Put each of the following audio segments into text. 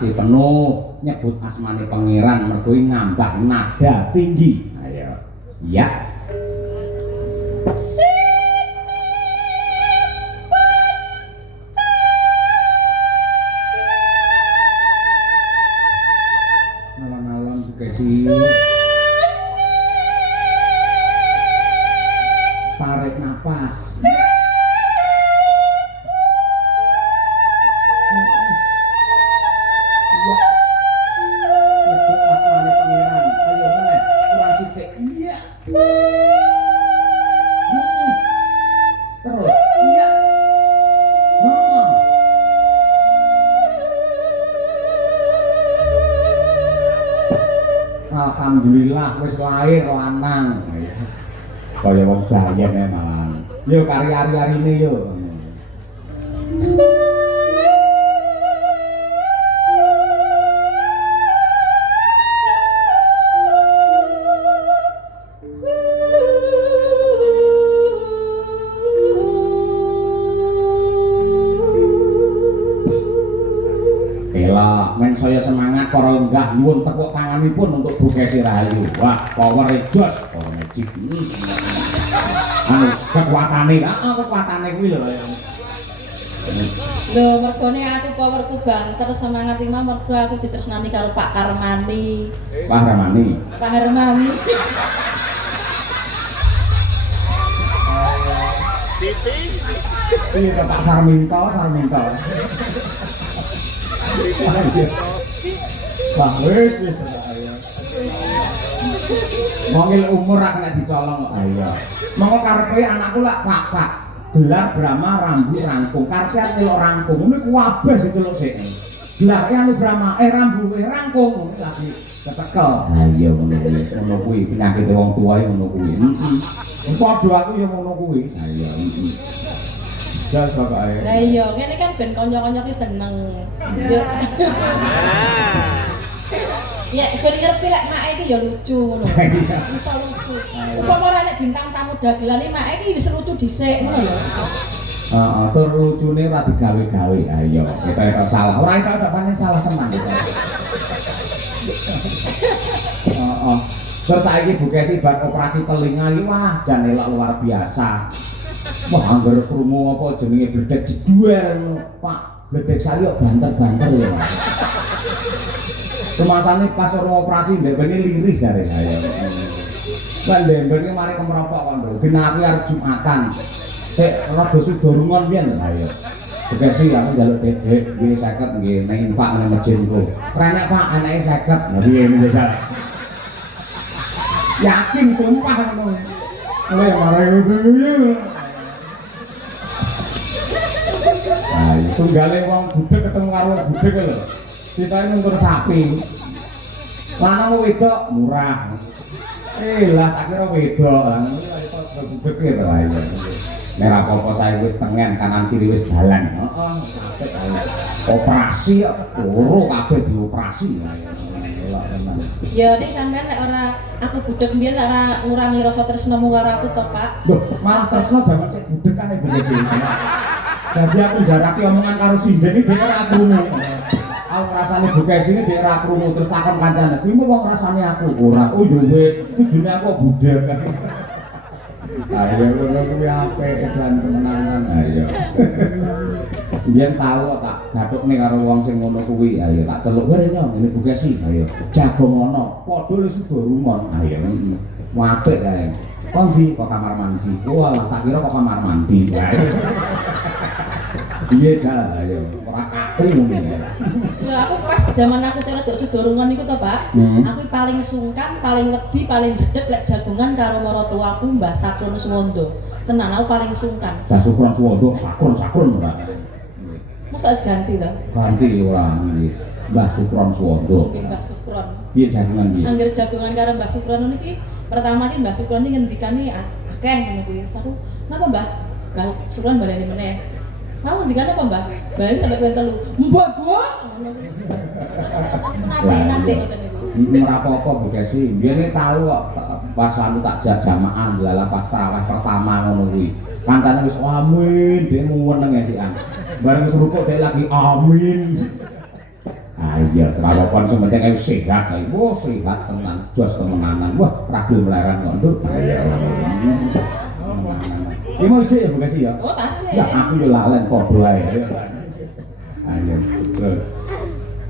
konsentrasi penuh nyebut asmane pangeran mergo ngambah nada tinggi. Ayo. Ya. Alon-alon Bukesi. Tarik napas. Alhamdulillah wis lahir lanang. Kaya wong bayen malah. Yo kari ari-arine yo. Men saya semangat para lenggah nyuwun tepuk tanganipun untuk Bukesi Rahayu. Wah, power jos, power magic. Anu kekuatane, kekuatane kuwi lho. Lho, mergone aku powerku banter semangat ima mergo aku ditresnani karo Pak Karmani. Pak Ramani. Pak Hermani. Iya, Pak Sarminto. Wah, wis mongil umur ra kena dicolong kok. Ayo. Monggo karepe anakku lak Pak. Gelar Brahma rambu rangkung. Karepe nyeluk rangkung. Ngono iku kabeh diceluk sik. Gelar anu Brahma rambu rangkung ngono lagi ketekel. Ayo ngono kuwi. Ngono kuwi penyakit wong tua ngono kuwi. Heeh. Padha aku ya ngono kuwi. Ayo. Jas Bapak ae. Lah iya, ngene kan ben kanca-kanca ki seneng. Yo. Ya, ben ngerti lek mak iki ya lucu ngono. Iso lucu. Upama ora nek bintang tamu dagelan iki mak iki wis lucu dhisik ngono lho. Heeh, tur lucune ora digawe-gawe. Ayo, kita salah. Ora itu pancen salah tenan. Heeh. Terus saiki Bukesi bar operasi telinga iki wah jan elok luar biasa. Wah, anggar krungu apa jenenge bledek diduwer Pak. Bledek saya kok banter-banter ya. Semasane pas orang operasi ndekne lirih jare saya. Kan ndekne mari kemeropok kon lho. Gen aku arep Jumatan. Sik rada sudorungan pian lho ayo. Bukesi aku njaluk dedek nggih 50 nggih ning infak nang masjid niku. Renek Pak anake 50. Lah piye niku. Yakin sumpah ngono. Oleh marai kuwi. Ayo tunggale wong budhek ketemu karo wong budhek lho. Citane nungkur sapi. Lanang wedok murah. Lah tak kira wedok. Lah ngono kok budhek to ayo. Nek ora apa-apa sae wis tengen kanan kiri wis dalan. Heeh, apik ae. Operasi kok loro kabeh dioperasi. Ya nek sampean lek ora aku budhek mbiyen lek ora ngurangi rasa tresnamu karo aku to, Pak. Loh, malah tresno jaman sik budhek kan bener sih. Jadi aku jarake omongan karo sinden iki dhewe ora krungu. Aku rasane Bukesi ini dhewe ora krungu terus takon kancane. Kuwi wong rasane aku ora. Oh ya wis, tujune aku budhek. Ayo ngono kuwi apik jan tenanan ayo. Biyen tau tak gathukne karo wong sing ngono kuwi. Ayo tak celuk wae nyo ngene Bukesi. Ayo jago ngono. Padha lu sudo rumon. Ayo. Apik kae. Kon ndi kok kamar mandi? Walah tak kira kok kamar mandi. Iya jalan ayo. Ora kakri ngono ya. Lha aku pas zaman aku sing rada sedurungan niku to, Pak. Aku paling sungkan, paling wedi, paling dedek lek jagongan karo maratuaku Mbah Sakron Suwondo. Tenan aku paling sungkan. Mbah Sakron Suwondo, sakron ora. Masa wis ganti to? Ganti ora iki. Mbah Sakron Suwondo. Nggih Mbah Sakron. Piye jagongan piye? Angger jagongan karo Mbah Sakron niki pertama ki Mbah Sakron iki ngendikane akeh ngono kuwi. Terus aku, "Napa, Mbah?" Mbah Sakron baleni meneh. Mau ngendikane apa, Mbah? Baleni sampai ping 3. Mbah, Mbah. Nanti ngoten niku. Ora apa-apa Bukesi. Biyen tau kok pas aku tak jamaah lala pas tarawih pertama ngono kuwi. Kancane wis amin, dhek meneng ya sikan. Bareng wis rukuk dhek lagi amin. Iya, serawakon sementing ayo sehat saya. Wah, sehat tenan, jos temenanan. Wah, ragil melaran kok, Nduk. Iya. Iki mau ijek ya Bu Kesi ya? Oh, tasih. Ya aku yo lalen padha ae. Ayo, terus.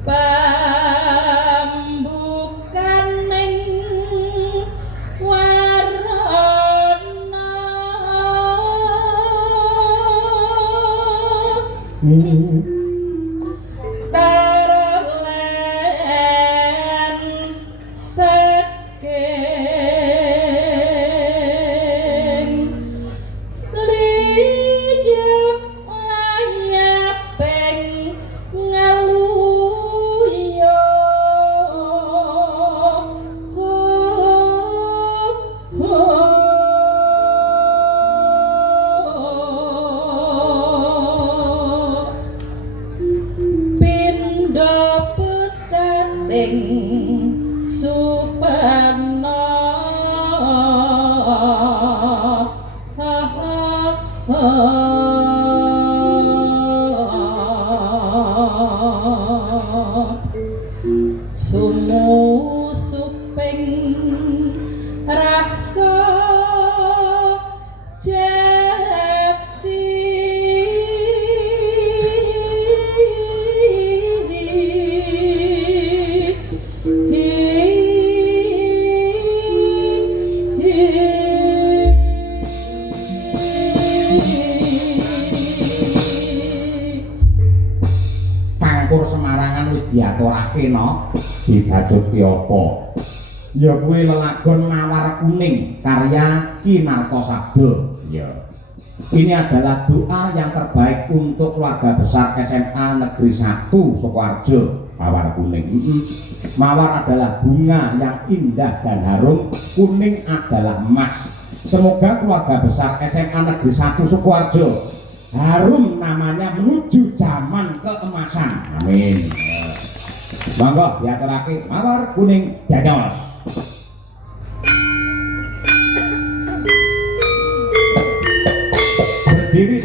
Pambukan ning warna tarlen saking liyep layapeng ngaluyo pindha pecating suparna sumusuping rasa jati Pangkur Semarangan wis diaturake no, dibajutke apa? Ya kuwi lelagon Mawar Kuning karya Ki Martosabdo. Ya. Ini adalah doa yang terbaik untuk keluarga besar SMA Negeri 1 Sukoharjo. Mawar kuning. Mawar adalah bunga yang indah dan harum, kuning adalah emas. Semoga keluarga besar SMA Negeri 1 Sukoharjo harum namanya menuju zaman keemasan. Amin. Monggo diaturake Mawar Kuning Danyos. Berdiri